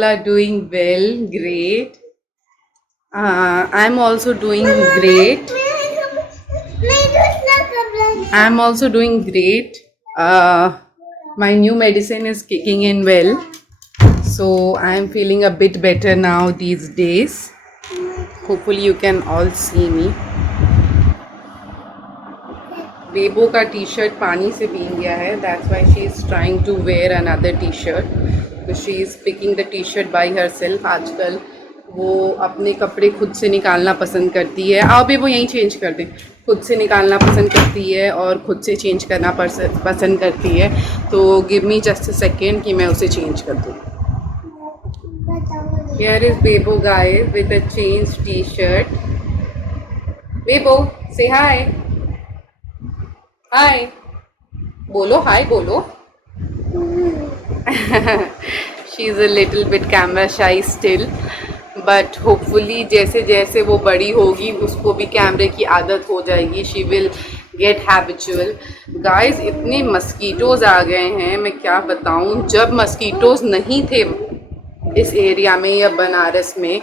all are doing well, great. I'm also doing great. I'm also doing great. My new medicine is kicking in well, so I'm feeling a bit better now these days. Hopefully, you can all see me. बेबो का T shirt पानी से भीग गया है, that's why she is trying to wear another T shirt, तो she is picking the T shirt by herself. आजकल वो अपने कपड़े खुद से निकालना पसंद करती है। आओ बेबो यहीं चेंज कर दें। खुद से निकालना पसंद करती है और खुद से चेंज करना पसंद करती है। तो give me just a second कि मैं उसे चेंज कर दूँ। Here is Bebo guys with a change T shirt. Bebo से हाय, हाय बोलो, हाय बोलो। She is a little bit camera shy still, but hopefully जैसे जैसे वो बड़ी होगी उसको भी कैमरे की आदत हो जाएगी। She will get habitual. Guys इतने मस्कीटोज़ आ गए हैं, मैं क्या बताऊं। जब मस्कीटोज़ नहीं थे इस एरिया में या बनारस में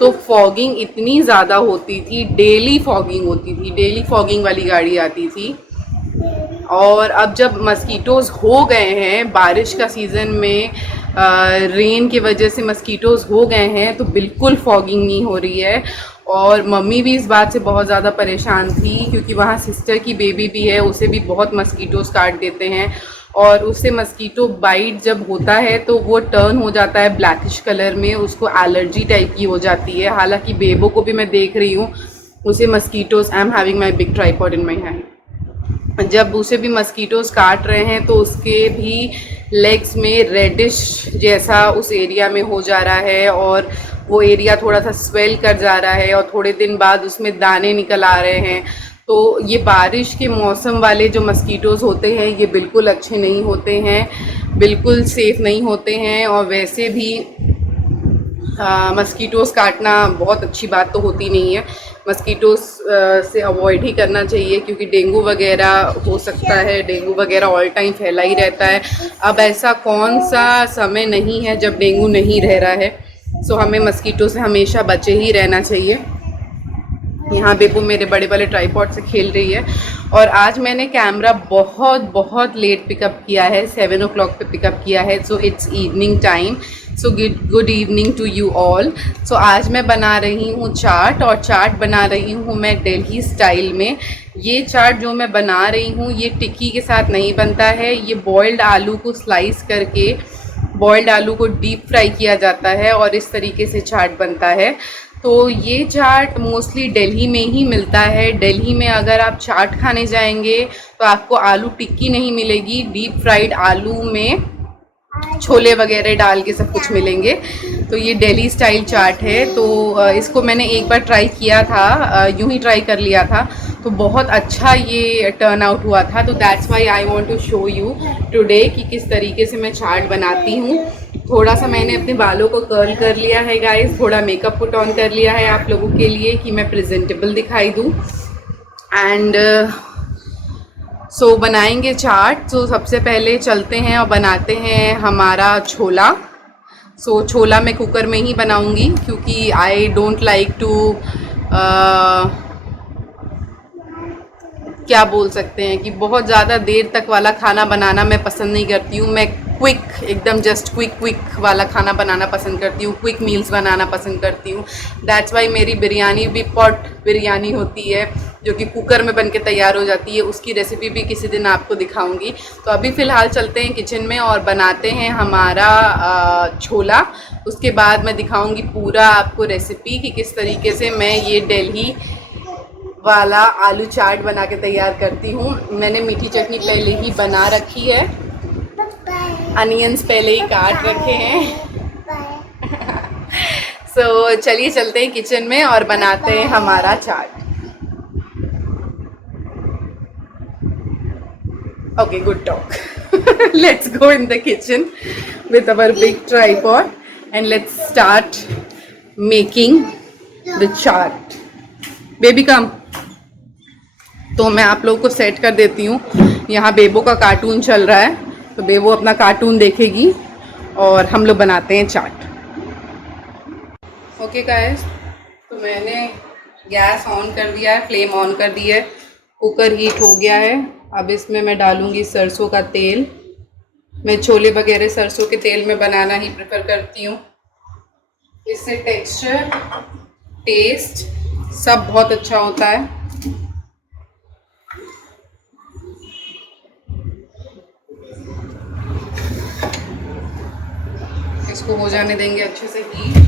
तो फॉगिंग इतनी ज़्यादा होती थी, डेली फॉगिंग होती थी, डेली फॉगिंग वाली गाड़ी आती थी। और अब जब मस्कीटोज़ हो गए हैं बारिश का सीज़न में, रेन की वजह से मस्कीटोज़ हो गए हैं, तो बिल्कुल फॉगिंग नहीं हो रही है। और मम्मी भी इस बात से बहुत ज़्यादा परेशान थी क्योंकि वहाँ सिस्टर की बेबी भी है, उसे भी बहुत मस्कीटोज़ काट देते हैं। और उससे मस्कीटो बाइट जब होता है तो वो टर्न हो जाता है ब्लैकिश कलर में, उसको एलर्जी टाइप की हो जाती है। हालांकि बेबो को भी मैं देख रही हूँ, उसे mosquitoes, I am having my big tripod in my hand, जब उसे भी मस्कीटोज़ काट रहे हैं तो उसके भी लेग्स में रेडिश जैसा उस एरिया में हो जा रहा है और वो एरिया थोड़ा सा स्वेल कर जा रहा है और थोड़े दिन बाद उसमें दाने निकल आ रहे हैं। तो ये बारिश के मौसम वाले जो मस्कीटोज़ होते हैं ये बिल्कुल अच्छे नहीं होते हैं, बिल्कुल सेफ़ नहीं होते हैं। और वैसे भी मस्कीटोज़ काटना बहुत अच्छी बात तो होती नहीं है। मस्कीटोज़ से अवॉइड ही करना चाहिए क्योंकि डेंगू वगैरह हो सकता है, डेंगू वगैरह ऑल टाइम फैला ही रहता है। अब ऐसा कौन सा समय नहीं है जब डेंगू नहीं रह रहा है, सो हमें मस्कीटो से हमेशा बचे ही रहना चाहिए। यहाँ बेबू मेरे बड़े वाले ट्राईपॉड से खेल रही है। और आज मैंने कैमरा बहुत बहुत लेट पिकअप किया है, 7 o'clock पे पिकअप किया है, so it's evening time. So good evening to you all. So आज मैं बना रही हूँ चाट, और चाट बना रही हूँ मैं दिल्ली स्टाइल में। ये चाट जो मैं बना रही हूँ ये टिक्की के साथ नहीं बनता है, ये बॉइल्ड आलू को स्लाइस करके बॉइल्ड आलू को डीप फ्राई किया जाता है और इस तरीके से चाट बनता है। तो ये चाट मोस्टली दिल्ली में ही मिलता है। दिल्ली में अगर आप चाट खाने जाएंगे तो आपको आलू टिक्की नहीं मिलेगी, डीप फ्राइड आलू में छोले वगैरह डाल के सब कुछ मिलेंगे। तो ये दिल्ली स्टाइल चाट है। तो इसको मैंने एक बार ट्राई किया था, यूं ही ट्राई कर लिया था, तो बहुत अच्छा ये टर्न आउट हुआ था। तो that's why I want to show you today कि किस तरीके से मैं चाट बनाती हूँ। थोड़ा सा मैंने अपने बालों को कर्ल कर लिया है गाइस, थोड़ा मेकअप पुट ऑन कर लिया है आप लोगों के लिए कि मैं प्रेजेंटेबल दिखाई दूँ। एंड सो बनाएंगे चाट। सो सबसे पहले चलते हैं और बनाते हैं हमारा छोला। सो छोला मैं कुकर में ही बनाऊंगी क्योंकि आई डोंट लाइक टू क्या बोल सकते हैं कि बहुत ज़्यादा देर तक वाला खाना बनाना मैं पसंद नहीं करती हूँ। मैं क्विक, एकदम जस्ट क्विक वाला खाना बनाना पसंद करती हूँ, क्विक मील्स बनाना पसंद करती हूँ। दैट्स वाई मेरी बिरयानी भी पॉट बिरयानी होती है जो कि कुकर में बन के तैयार हो जाती है। उसकी रेसिपी भी किसी दिन आपको दिखाऊंगी। तो अभी फ़िलहाल चलते हैं किचन में और बनाते हैं हमारा छोला। उसके बाद मैं दिखाऊंगी पूरा आपको रेसिपी कि किस तरीके से मैं ये दिल्ली वाला आलू चाट बना के तैयार करती हूँ। मैंने मीठी चटनी पहले ही बना रखी है, अनियंस पहले ही काट रखे हैं। सो चलिए चलते हैं किचन में और बनाते हैं हमारा चाट। Okay, good talk. Let's go in the kitchen with our big tripod and let's start making the chaat. Baby come. तो मैं आप लोगों को सेट कर देती हूँ। यहाँ बेबो का कार्टून चल रहा है, तो बेबो अपना कार्टून देखेगी और हम लोग बनाते हैं चाट। ओके गाइस, तो मैंने गैस ऑन कर दिया है, फ्लेम ऑन कर दी है, कुकर हीट हो गया है। अब इसमें मैं डालूँगी सरसों का तेल। मैं छोले वगैरह सरसों के तेल में बनाना ही प्रेफर करती हूँ। इससे टेक्सचर, टेस्ट सब बहुत अच्छा होता है। इसको हो जाने देंगे अच्छे से हीट।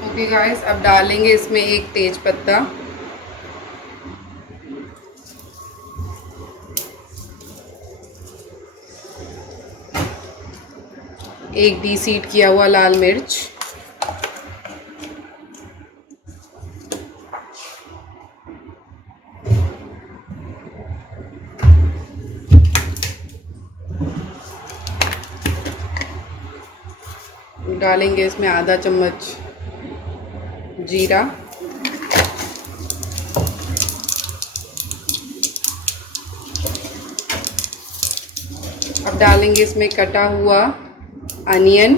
ओके गाइस, अब डालेंगे इसमें एक तेज पत्ता, एक डीसीड किया हुआ लाल मिर्च, डालेंगे इसमें आधा चम्मच जीरा, अब डालेंगे इसमें कटा हुआ onion,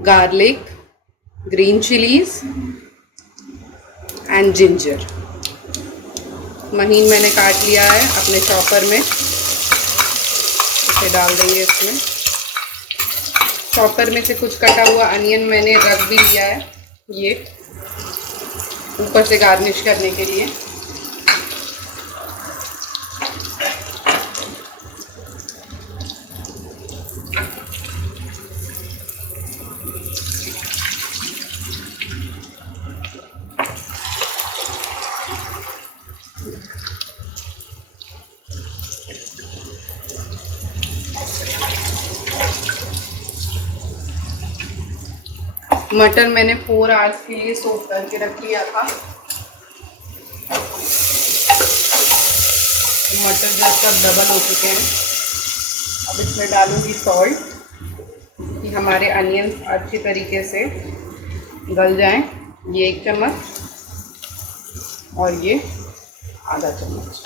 garlic, green chillies and ginger. महीन मैंने काट लिया है अपने चॉपर में, इसे डाल देंगे इसमें। चॉपर में से कुछ कटा हुआ अनियन मैंने रख भी लिया है, ये ऊपर से गार्निश करने के लिए। मटर मैंने 4 आवर्स के लिए सोक करके रख लिया था। मटर जस्ट अब डबल हो चुके हैं। अब इसमें डालूंगी सॉल्ट कि हमारे अनियन अच्छी तरीके से गल जाएं। ये 1 चम्मच और ये आधा चम्मच।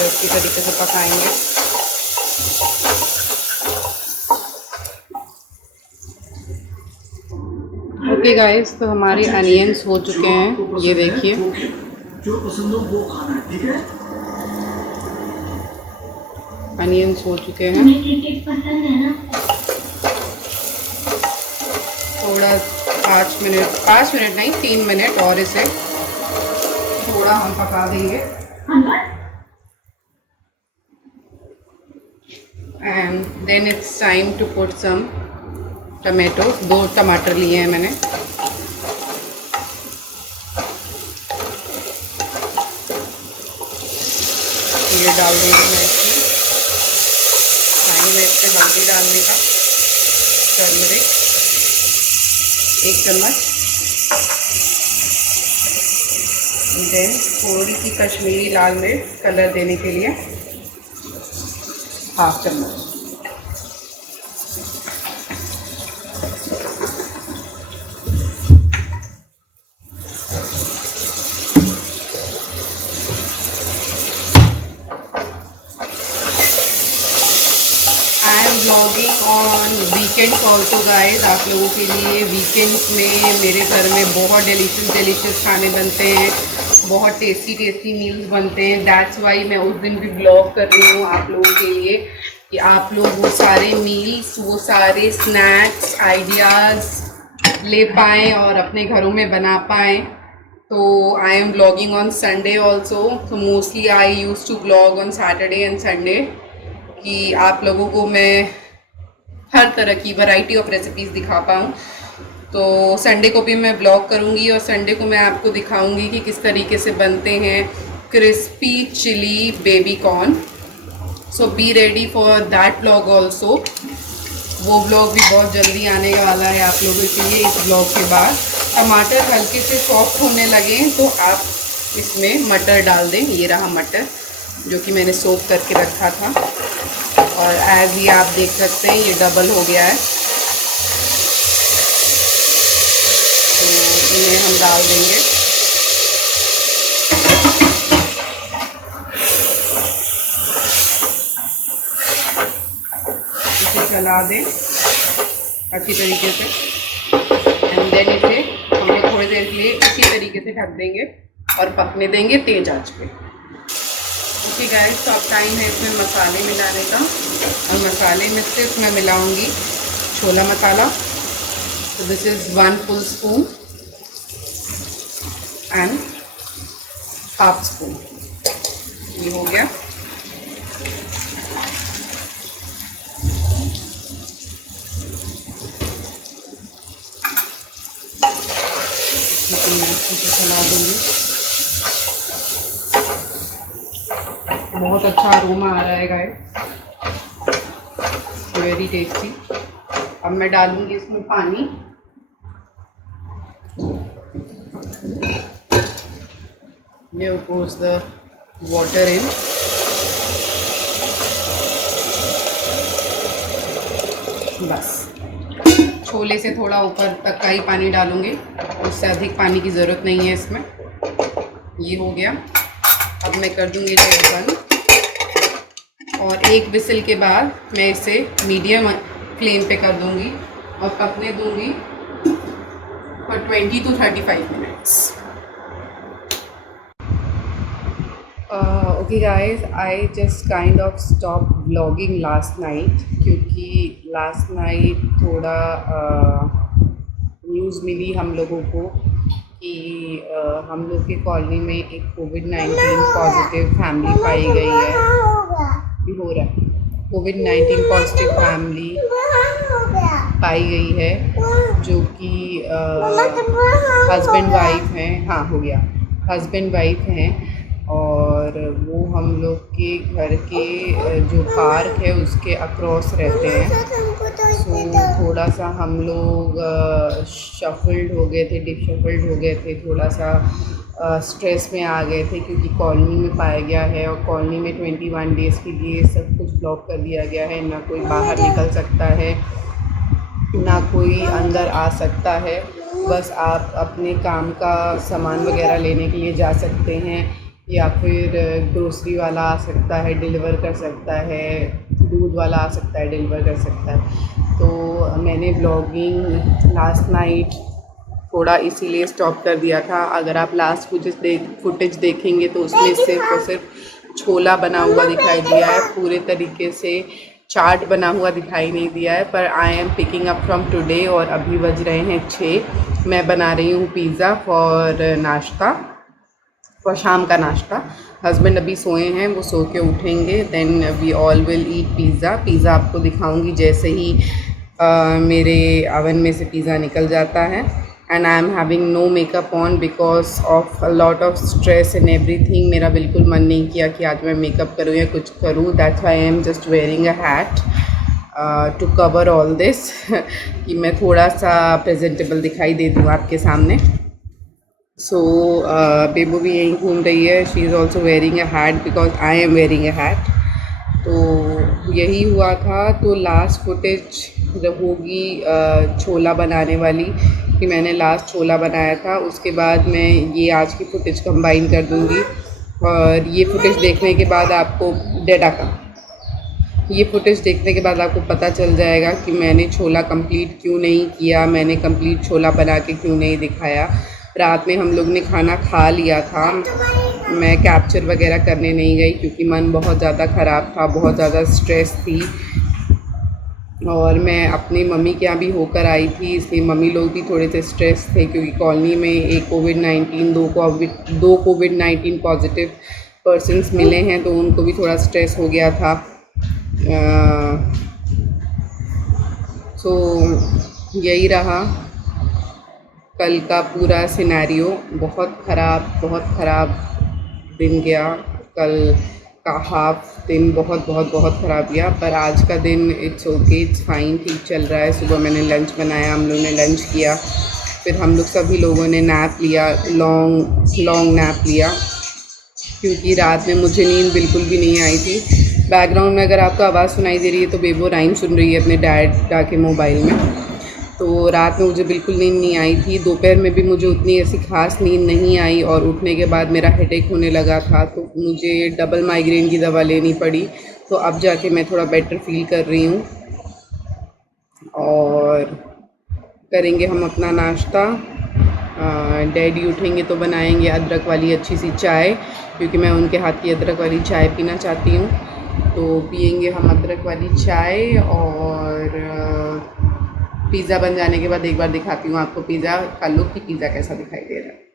अच्छी तरीके से पकाएंगे। ओके गाइस, तो हमारे अनियंस हो चुके हैं, ये देखिए। जो पसंद हो वो खाना है, ठीक है? अनियंस हो चुके हैं। थोड़ा 5 मिनट नहीं 3 मिनट और इसे थोड़ा हम पका देंगे। And then it's time to put some tomato. 2 टमाटर लिए हैं मैंने। ये डाल देंगे मैं इसमें। टाइम है इसमें हल्दी डालने का, टर्मरिक 1 चम्मच। देन थोड़ी सी कश्मीरी लाल मिर्च कलर देने के लिए 1/2 चम्मच। Vlogging on weekends also guys. आप लोगों के लिए वीकेंड्स में मेरे घर में बहुत डिलीशियस खाने बनते हैं, बहुत टेस्टी मील्स बनते हैं। दैट्स वाई मैं उस दिन भी ब्लॉग कर रही हूँ आप लोगों के लिए कि आप लोग वो सारे मील्स, वो सारे स्नैक्स आइडियाज़ ले पाएँ और अपने घरों में बना पाएँ। तो I am blogging on Sunday also, तो mostly I use to blog on Saturday and Sunday, कि आप लोगों को मैं हर तरह की वैरायटी ऑफ रेसिपीज़ दिखा पाऊँ। तो संडे को भी मैं ब्लॉग करूँगी और संडे को मैं आपको दिखाऊँगी कि किस तरीके से बनते हैं crispy chilli baby corn. So be ready for that blog also. वो ब्लॉग भी बहुत जल्दी आने वाला है आप लोगों के लिए। इस ब्लॉग के बाद टमाटर हल्के से सॉफ्ट होने लगे तो आप इसमें मटर डाल दें। ये रहा मटर जो कि मैंने सोक करके रखा था, और एज ये आप देख सकते हैं ये डबल हो गया है। तो इन्हें हम डाल देंगे। इसे चला दें अच्छी तरीके से, एंड देन इसे हम लोग थोड़ी देर के लिए इसी तरीके से ढक देंगे और पकने देंगे तेज आंच पे। ओके गाइस, तो अब टाइम है इसमें मसाले मिलाने का, और मसाले में सिर्फ मैं मिलाऊंगी छोला मसाला। तो this is 1 full spoon and half spoon. ये हो गया। मैं इसे चला दूँगी। बहुत अच्छा अरोमा आ रहा है गाइस, वेरी टेस्टी। अब मैं डालूँगी इसमें पानी। Here goes the water in। बस छोले से थोड़ा ऊपर तक का ही पानी डालूँगी, उससे अधिक पानी की ज़रूरत नहीं है इसमें। ये हो गया। अब मैं कर दूँगी इसे बंद, और एक विसिल के बाद मैं इसे मीडियम फ्लेम पे कर दूँगी और पकने दूँगी for 20 to 35 minutes. Okay guys, I just kind of stop vlogging last night, क्योंकि लास्ट नाइट थोड़ा न्यूज़ मिली हम लोगों को कि हम लोग के कॉलोनी में एक कोविड-19 पॉजिटिव फैमिली पाई गई है। भी हो रहा है, कोविड-19 पॉजिटिव फैमिली पाई गई है, जो कि हस्बैंड वाइफ हैं। हाँ, हो गया, हस्बैंड वाइफ हैं, और वो हम लोग के घर के जो पार्क है उसके अक्रॉस रहते हैं। सो थोड़ा सा हम लोग शफल्ड हो गए थे, डिशफल्ड हो गए थे, थोड़ा सा स्ट्रेस में आ गए थे, क्योंकि कॉलोनी में पाया गया है, और कॉलोनी में 21 डेज़ के लिए सब कुछ ब्लॉक कर दिया गया है। ना कोई बाहर निकल सकता है, ना कोई अंदर आ सकता है। बस आप अपने काम का सामान वगैरह लेने के लिए जा सकते हैं, या फिर ग्रोसरी वाला आ सकता है, डिलीवर कर सकता है, दूध वाला आ सकता है, डिलीवर कर सकता है। तो मैंने ब्लॉगिंग लास्ट नाइट थोड़ा इसीलिए स्टॉप कर दिया था। अगर आप लास्ट फुटेज देखेंगे तो उसमें सिर्फ और सिर्फ छोला बना हुआ दिखाई दिया है, पूरे तरीके से चाट बना हुआ दिखाई नहीं दिया है। पर I am picking up from today, और अभी बज रहे हैं 6। मैं बना रही हूँ पिज़्ज़ा फॉर नाश्ता, फॉर शाम का नाश्ता। हस्बैंड अभी सोए हैं, वो सो के उठेंगे, then we all will eat pizza. Pizza आपको दिखाऊंगी जैसे ही मेरे ओवन में से पिज़्ज़ा निकल जाता है। And I am having no makeup on because of a lot of stress and everything. मेरा बिल्कुल मन नहीं किया कि आज मैं मेकअप करूँ या कुछ करूँ। That's why I am just wearing a hat to cover all this, कि मैं थोड़ा सा प्रेजेंटेबल दिखाई दे दूँ आपके सामने। सो बेबू भी यहीं घूम रही है, she is also wearing a hat because I am wearing a hat. तो यही हुआ था। तो लास्ट फुटेज जब होगी छोला बनाने वाली, कि मैंने लास्ट छोला बनाया था, उसके बाद मैं ये आज की फुटेज कंबाइन कर दूँगी। और ये फुटेज देखने के बाद आपको ये फुटेज देखने के बाद आपको पता चल जाएगा कि मैंने छोला कंप्लीट क्यों नहीं किया, मैंने कंप्लीट छोला बना के क्यों नहीं दिखाया। रात में हम लोग ने खाना खा लिया था, मैं कैप्चर वगैरह करने नहीं गई क्योंकि मन बहुत ज़्यादा ख़राब था, बहुत ज़्यादा स्ट्रेस थी। और मैं अपनी मम्मी के यहाँ भी होकर आई थी, इसलिए मम्मी लोग भी थोड़े से स्ट्रेस थे क्योंकि कॉलोनी में एक कोविड-19 दो कोविड-19 पॉजिटिव पर्सन्स मिले हैं, तो उनको भी थोड़ा स्ट्रेस हो गया था। सो यही रहा कल का पूरा सिनेरियो। बहुत ख़राब दिन गया। कल का हाफ दिन बहुत ख़राब गया, पर आज का दिन इट्स ओके, इट्स फाइन, ठीक चल रहा है। सुबह मैंने लंच बनाया, हम लोग ने लंच किया, फिर हम लोग सभी लोगों ने नैप लिया, लॉन्ग नैप लिया, क्योंकि रात में मुझे नींद बिल्कुल भी नहीं आई थी। बैकग्राउंड में अगर आपको आवाज़ सुनाई दे रही है तो बेबो राइम सुन रही है अपने डैड के मोबाइल में। तो रात में मुझे बिल्कुल नींद नहीं आई थी। दोपहर में भी मुझे उतनी ऐसी ख़ास नींद नहीं आई, और उठने के बाद मेरा हेडेक होने लगा था, तो मुझे डबल माइग्रेन की दवा लेनी पड़ी। तो अब जाके मैं थोड़ा बेटर फ़ील कर रही हूँ। और करेंगे हम अपना नाश्ता। डैडी उठेंगे तो बनाएंगे अदरक वाली अच्छी सी चाय, क्योंकि मैं उनके हाथ की अदरक वाली चाय पीना चाहती हूँ। तो पियेंगे हम अदरक वाली चाय। और पिज़्ज़ा बन जाने के बाद एक बार दिखाती हूँ आपको पिज़्ज़ा का लुक कि पिज़्ज़ा कैसा दिखाई दे रहा है।